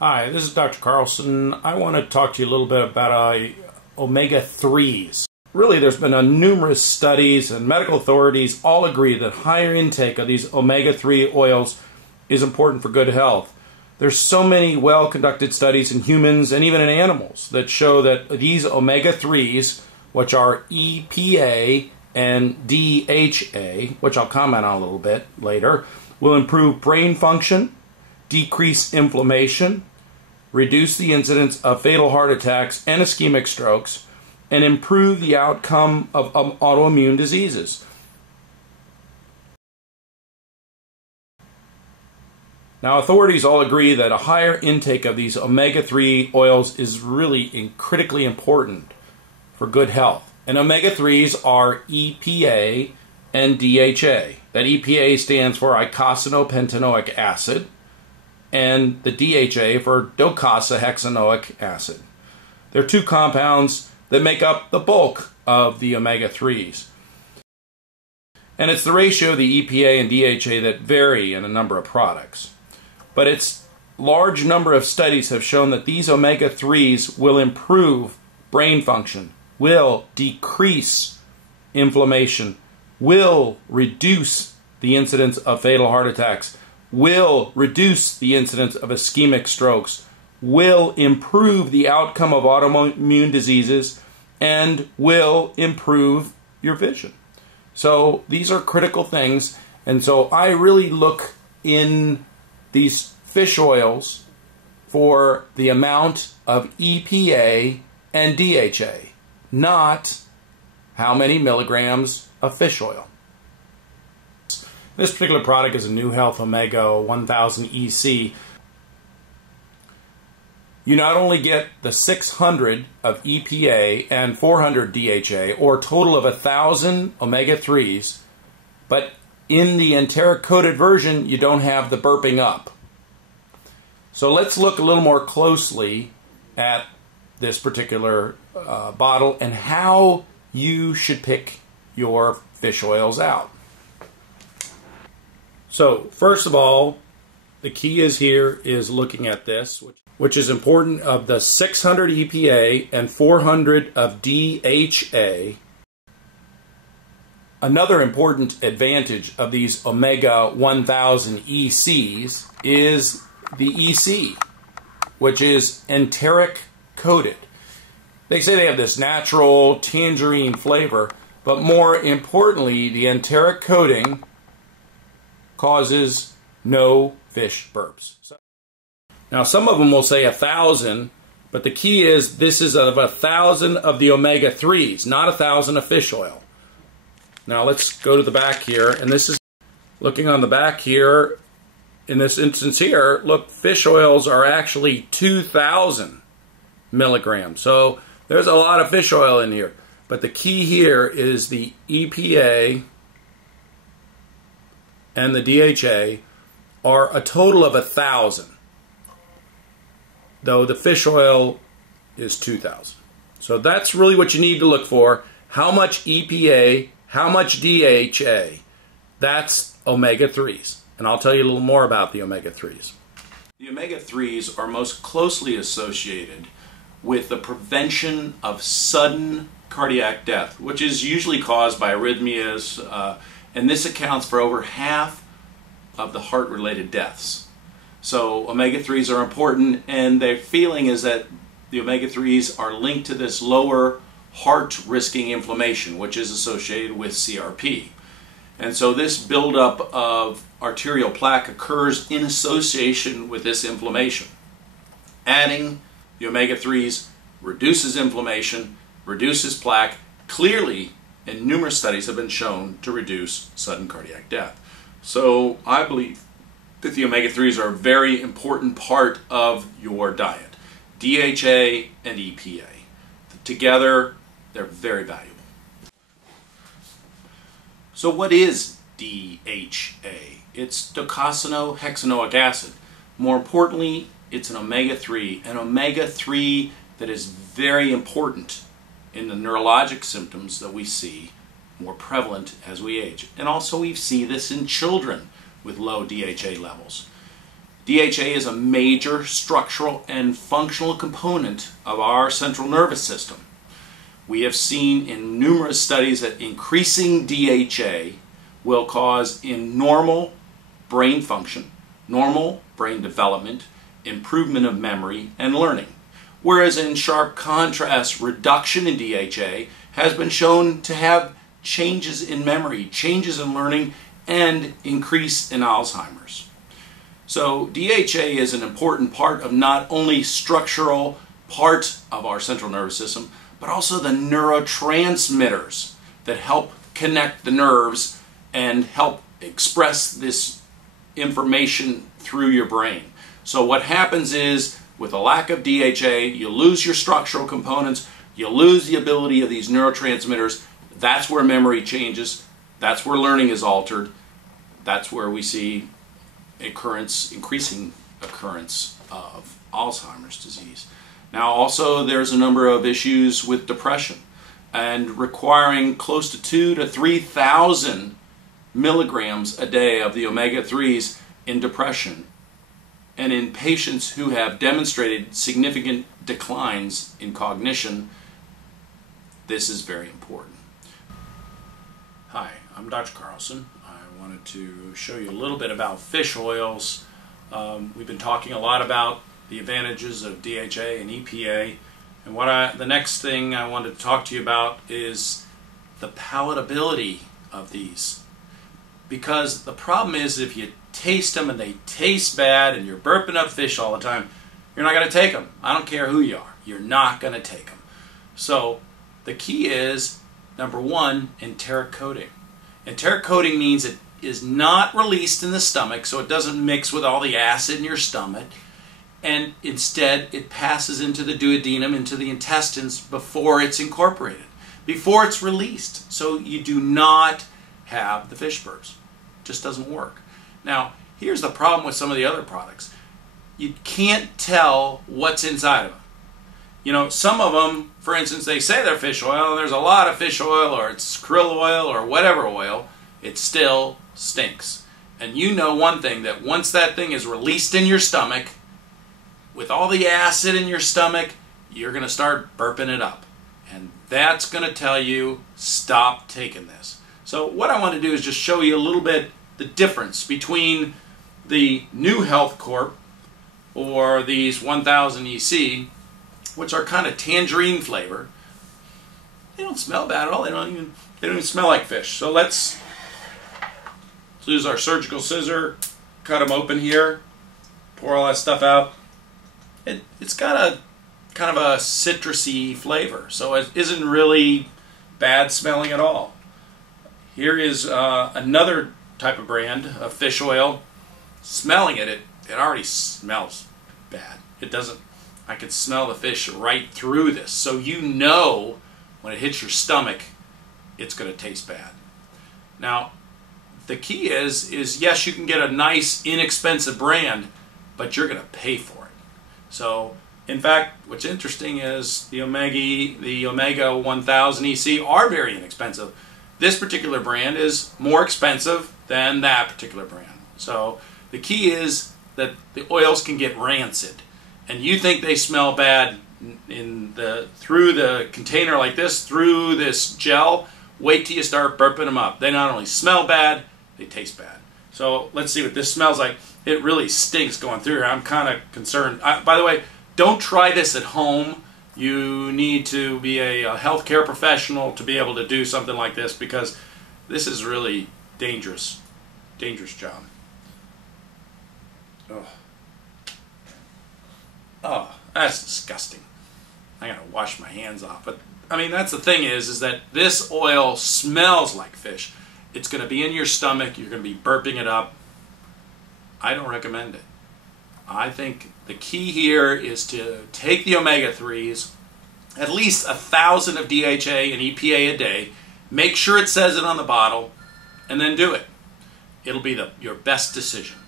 Hi, this is Dr. Carlson. I want to talk to you a little bit about omega-3s. Really, there's been numerous studies, and medical authorities all agree that higher intake of these omega-3 oils is important for good health. There's so many well-conducted studies in humans and even in animals that show that these omega-3s, which are EPA and DHA, which I'll comment on a little bit later, will improve brain function, decrease inflammation, reduce the incidence of fatal heart attacks and ischemic strokes, and improve the outcome of autoimmune diseases. Now, authorities all agree that a higher intake of these omega-3 oils is really critically important for good health. And omega-3s are EPA and DHA. That EPA stands for eicosanopentanoic acid, and the DHA for docosahexaenoic acid. They're two compounds that make up the bulk of the omega-3s. And it's the ratio of the EPA and DHA that vary in a number of products. But its large number of studies have shown that these omega-3s will improve brain function, will decrease inflammation, will reduce the incidence of fatal heart attacks, will reduce the incidence of ischemic strokes, will improve the outcome of autoimmune diseases, and will improve your vision. So these are critical things, and so I really look in these fish oils for the amount of EPA and DHA, not how many milligrams of fish oil. This particular product is a New Health Omega 1000 EC. You not only get the 600 of EPA and 400 DHA, or a total of 1,000 omega-3s, but in the enteric-coated version, you don't have the burping up. So let's look a little more closely at this particular bottle and how you should pick your fish oils out. So first of all, the key is looking at this, which is important. Of the 600 EPA and 400 of DHA, another important advantage of these Omega 1000 ECs is the EC, which is enteric coated. They say they have this natural tangerine flavor, but more importantly, the enteric coating causes no fish burps. Now, some of them will say 1,000, but the key is this is of 1,000 of the omega-3s, not 1,000 of fish oil. Now, let's go to the back here, and this is looking on the back here. In this instance here, look, fish oils are actually 2,000 milligrams. So there's a lot of fish oil in here. But the key here is the EPA and the DHA are a total of 1,000, though the fish oil is 2,000. So that's really what you need to look for. How much EPA, how much DHA? That's omega-3s. And I'll tell you a little more about the omega-3s. The omega-3s are most closely associated with the prevention of sudden cardiac death, which is usually caused by arrhythmias, and this accounts for over half of the heart-related deaths. So omega-3s are important, and their feeling is that the omega-3s are linked to this lower heart-risking inflammation, which is associated with CRP. And so this buildup of arterial plaque occurs in association with this inflammation. Adding the omega-3s reduces inflammation, reduces plaque, clearly, and numerous studies have been shown to reduce sudden cardiac death. So I believe that the omega-3s are a very important part of your diet. DHA and EPA. Together, they're very valuable. So what is DHA? It's docosahexaenoic acid. More importantly, it's an omega-3, an omega-3 that is very important in the neurologic symptoms that we see more prevalent as we age. And also we see this in children with low DHA levels. DHA is a major structural and functional component of our central nervous system. We have seen in numerous studies that increasing DHA will cause in normal brain function, normal brain development, improvement of memory and learning. Whereas in sharp contrast, reduction in DHA has been shown to have changes in memory, changes in learning, and increase in Alzheimer's. So DHA is an important part of not only structural part of our central nervous system, but also the neurotransmitters that help connect the nerves and help express this information through your brain. So what happens is, with a lack of DHA, you lose your structural components, you lose the ability of these neurotransmitters. That's where memory changes, that's where learning is altered, that's where we see increasing occurrence of Alzheimer's disease. Now also there's a number of issues with depression and requiring close to 2,000 to 3,000 milligrams a day of the omega-3s in depression and in patients who have demonstrated significant declines in cognition. This is very important. Hi, I'm Dr. Carlson. I wanted to show you a little bit about fish oils. We've been talking a lot about the advantages of DHA and EPA, and the next thing I wanted to talk to you about is the palatability of these. Because the problem is, if you taste them and they taste bad and you're burping up fish all the time, you're not going to take them. I don't care who you are. You're not going to take them. So the key is, number one, enteric coating. Enteric coating means it is not released in the stomach, so it doesn't mix with all the acid in your stomach, and instead it passes into the duodenum, into the intestines, before it's incorporated, before it's released. So you do not have the fish burps. It just doesn't work. Now, here's the problem with some of the other products. You can't tell what's inside of them. You know, some of them, for instance, they say they're fish oil, and there's a lot of fish oil, or it's krill oil, or whatever oil, it still stinks. And you know one thing, that once that thing is released in your stomach, with all the acid in your stomach, you're going to start burping it up. And that's going to tell you, stop taking this. So what I want to do is just show you a little bit the difference between the New Health Corp or these 1000 EC, which are kind of tangerine flavor. They don't smell bad at all. They don't even smell like fish. So let's use our surgical scissor, cut them open here, pour all that stuff out. It's got a kind of a citrusy flavor, so it isn't really bad smelling at all. Here is another type of brand of fish oil. Smelling it already smells bad. It doesn't. I can smell the fish right through this, so you know when it hits your stomach, it's going to taste bad. Now, the key is yes, you can get a nice, inexpensive brand, but you're going to pay for it. So, in fact, what's interesting is the Omega 1000 EC are very inexpensive. This particular brand is more expensive than that particular brand. So, the key is that the oils can get rancid, and you think they smell bad through the container like this, through this gel. Wait till you start burping them up. They not only smell bad, they taste bad. So let's see what this smells like. It really stinks going through here. I'm kind of concerned. By the way, don't try this at home. You need to be a healthcare professional to be able to do something like this, because this is really dangerous. Dangerous job. Oh, that's disgusting. I gotta wash my hands off. But I mean, that's the thing is that this oil smells like fish. It's going to be in your stomach. You're going to be burping it up. I don't recommend it. I think the key here is to take the omega-3s, at least 1,000 of DHA and EPA a day. Make sure it says it on the bottle, and then do it. It'll be your best decision.